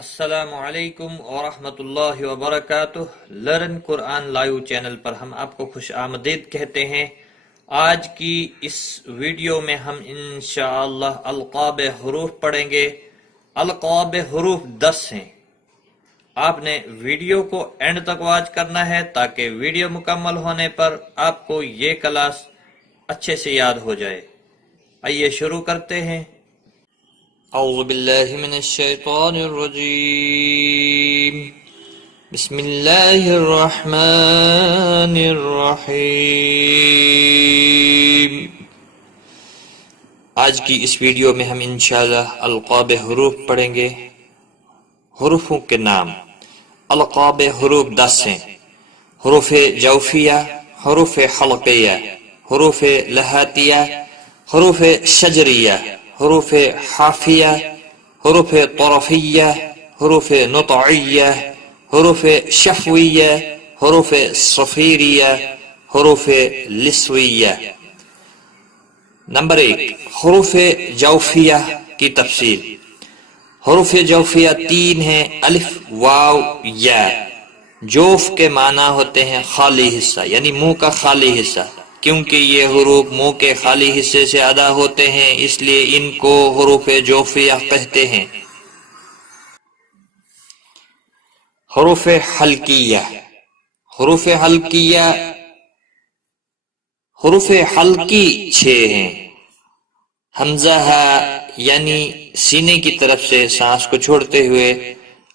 السلام علیکم ورحمۃ اللہ وبرکاتہ۔ لرن قرآن لائیو چینل پر ہم آپ کو خوش آمدید کہتے ہیں۔ آج کی اس ویڈیو میں ہم انشاءاللہ القاب حروف پڑھیں گے۔ القاب حروف 10 ہیں۔ آپ نے ویڈیو کو اینڈ تک واچ کرنا ہے تاکہ ویڈیو مکمل ہونے پر آپ کو یہ کلاس اچھے سے یاد ہو جائے۔ آئیے شروع کرتے ہیں۔ اعوذ باللہ من الشیطان الرجیم، بسم اللہ الرحمن الرحیم۔ آج کی اس ویڈیو میں ہم انشاءاللہ القاب حروف پڑھیں گے۔ حروفوں کے نام۔ القاب حروف 10 ہیں۔ حروف جوفیہ، حروف حلقیہ، حروف لہاتیہ، حروف شجریہ، حروف حافیہ، حروف طرفیہ، حروف نطعیہ، حروف شفویہ، حروف صفیریہ، حروف لسویہ۔ نمبر 1، حروف جوفیہ کی تفصیل۔ حروف جوفیہ 3 ہیں، الف، واو، یا۔ جوف کے معنی ہوتے ہیں خالی حصہ، یعنی منہ کا خالی حصہ۔ کیونکہ یہ حروف منہ کے خالی حصے سے ادا ہوتے ہیں اس لیے ان کو حروف جوفیہ کہتے ہیں۔ حروف حلقیہ۔ حروف حلقیہ، حروف حلقی 6 ہیں۔ حمزہ ہا، یعنی سینے کی طرف سے سانس کو چھوڑتے ہوئے،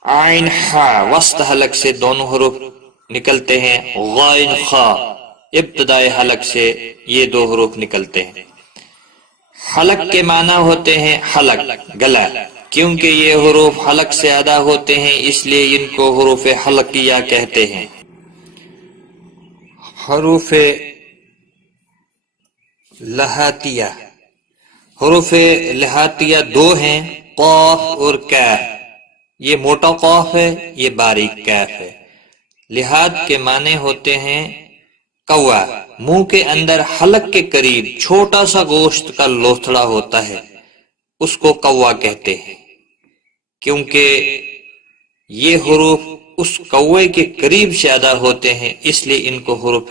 عین ہا، وسط حلق سے دونوں حروف نکلتے ہیں، غین خا، ابتدائی حلق سے یہ 2 حروف نکلتے ہیں۔ حلق کے معنی ہوتے ہیں حلق، گلا۔ کیونکہ یہ حروف حلق سے ادا ہوتے ہیں اس لیے ان کو حروف حلقیہ کہتے ہیں۔ حروف لہاتیہ۔ حروف لہاتیہ 2 ہیں، قاف اور کاف۔ یہ موٹا قاف ہے، یہ باریک کاف ہے۔ لہات کے معنی ہوتے ہیں کوا۔ منہ کے اندر حلق کے قریب چھوٹا سا گوشت کا لوتھڑا ہوتا ہے، اس کو کوا کہتے ہیں۔ کیونکہ یہ حروف اس کوے کے قریب سے ادا ہوتے ہیں اس لیے ان کو حروف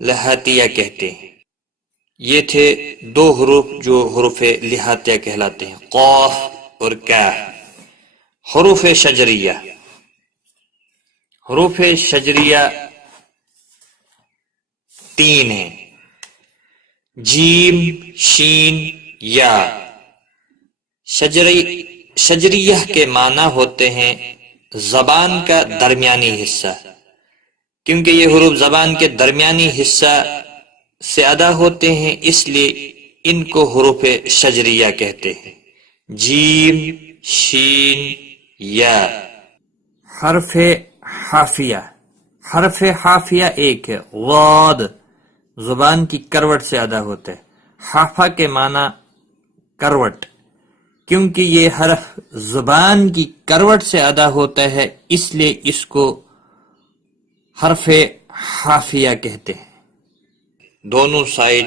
لہاتیہ کہتے ہیں۔ یہ تھے 2 حروف جو حروف لہاتیہ کہلاتے ہیں، قاف اور کاف۔ حروف شجریہ۔ حروف شجریہ 3 ہیں، جیم، شین، یا۔ شجریہ کے معنی ہوتے ہیں زبان کا درمیانی حصہ۔ کیونکہ یہ حروف زبان کے درمیانی حصہ سے ادا ہوتے ہیں اس لیے ان کو حروف شجریہ کہتے ہیں، جیم، شین، یا۔ حرف حافیہ۔ حرف حافیہ 1 ہے، غاد، زبان کی کروٹ سے ادا ہوتا ہے۔ حافہ کے معنی کروٹ۔ کیونکہ یہ حرف زبان کی کروٹ سے ادا ہوتا ہے اس لیے اس کو حرف حافیہ کہتے ہیں۔ دونوں سائڈ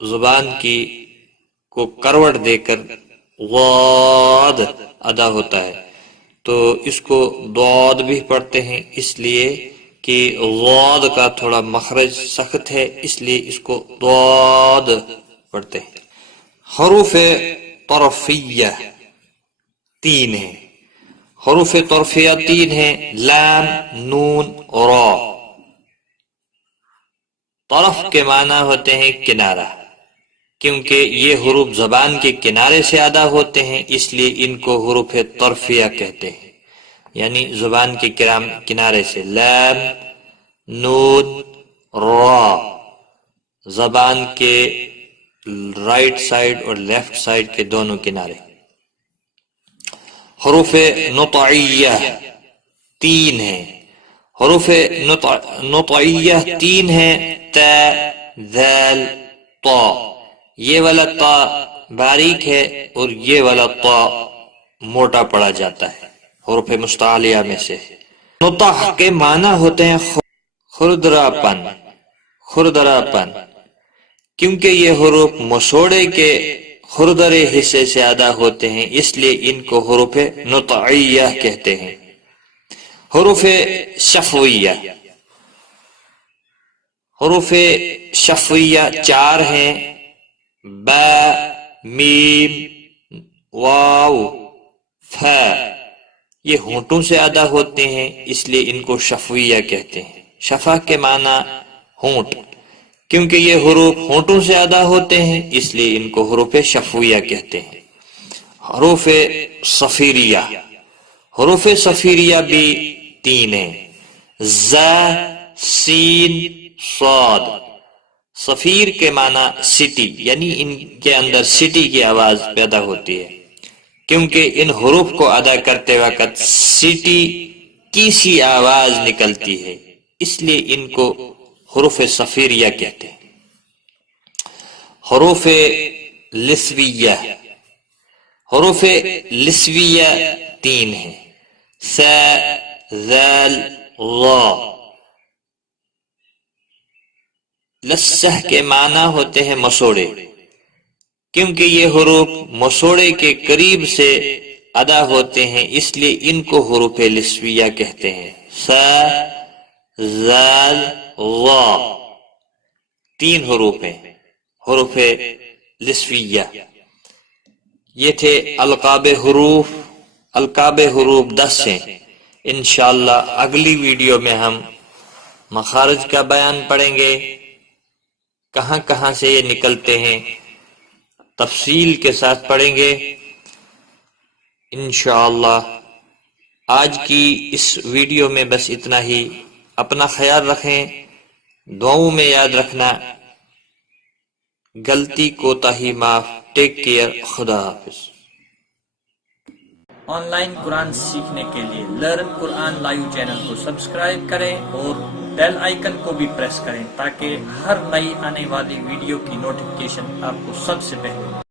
زبان کی کو کروٹ دے کر غاد ادا ہوتا ہے تو اس کو ضاد بھی پڑھتے ہیں، اس لیے کہ ضاد کا تھوڑا مخرج سخت ہے اس لیے اس کو ضاد پڑھتے ہیں۔ حروف طرفیہ 3 ہیں۔ حروف طرفیہ 3 ہیں، لام، نون، را۔ طرف کے معنی ہوتے ہیں کنارہ۔ کیونکہ یہ حروف زبان کے کنارے سے ادا ہوتے ہیں اس لیے ان کو حروف طرفیہ کہتے ہیں، یعنی زبان کے کنارے سے، لام، نون، را، زبان کے رائٹ سائڈ اور لیفٹ سائڈ کے دونوں کنارے۔ حروف نطعیہ 3 ہیں۔ حروف نطعیہ 3 ہیں، تا، ذال، طا۔ یہ والا طا باریک ہے اور یہ والا طا موٹا پڑا جاتا ہے، حروف مستعلیہ میں سے۔ نطع کے معنی ہوتے ہیں کھردراپن، کھردراپن۔ کیونکہ یہ حروف مسوڑے کے خردرے حصے سے ادا ہوتے ہیں، اس لیے ان کو حروف نطعیہ کہتے ہیں۔ حروف شفویہ، حروف شفویہ 4 ہیں، با، میم، واو، فا۔ یہ ہونٹوں سے ادا ہوتے ہیں، اس لیے ان کو شفویہ کہتے ہیں۔ شفا کے معنی ہونٹ، کیونکہ یہ حروف ہونٹوں سے ادا ہوتے ہیں، اس لیے ان کو حروف شفویہ کہتے ہیں۔ حروف صفیریہ، حروف صفیریہ بھی 3 ہیں، ز، سین، صاد۔ صفیر کے معنی سٹی، یعنی ان کے اندر سٹی کی آواز پیدا ہوتی ہے، کیونکہ ان حروف کو ادا کرتے وقت سٹی کی سی آواز نکلتی ہے، اس لیے ان کو حروف صفیریہ کہتے ہیں۔ حروف لسویہ، حروف لسویہ 3 ہیں، س، ذال، ظا۔ لسہ کے معنی ہوتے ہیں مسوڑے، کیونکہ یہ حروف مسوڑے کے قریب سے ادا ہوتے ہیں، اس لیے ان کو حروف لسویہ کہتے ہیں۔ س، ذال، ظا 3 حروف ہیں، حروف لسویہ۔ یہ تھے القاب حروف۔ القاب حروف 10 ہیں۔ انشاءاللہ اگلی ویڈیو میں ہم مخارج کا بیان پڑھیں گے، کہاں کہاں سے یہ نکلتے ہیں، تفصیل کے ساتھ پڑھیں گے انشاءاللہ۔ آج کی اس ویڈیو میں بس اتنا ہی۔ اپنا خیال رکھیں، دعاؤں میں یاد رکھنا، غلطی کوتاہی معاف۔ ٹیک کیئر، خدا حافظ۔ آن لائن قرآن سیکھنے کے لیے لرن قرآن لائیو چینل کو سبسکرائب کریں اور بیل آئیکن کو بھی پریس کریں تاکہ ہر نئی آنے والی ویڈیو کی نوٹیفکیشن آپ کو سب سے پہلے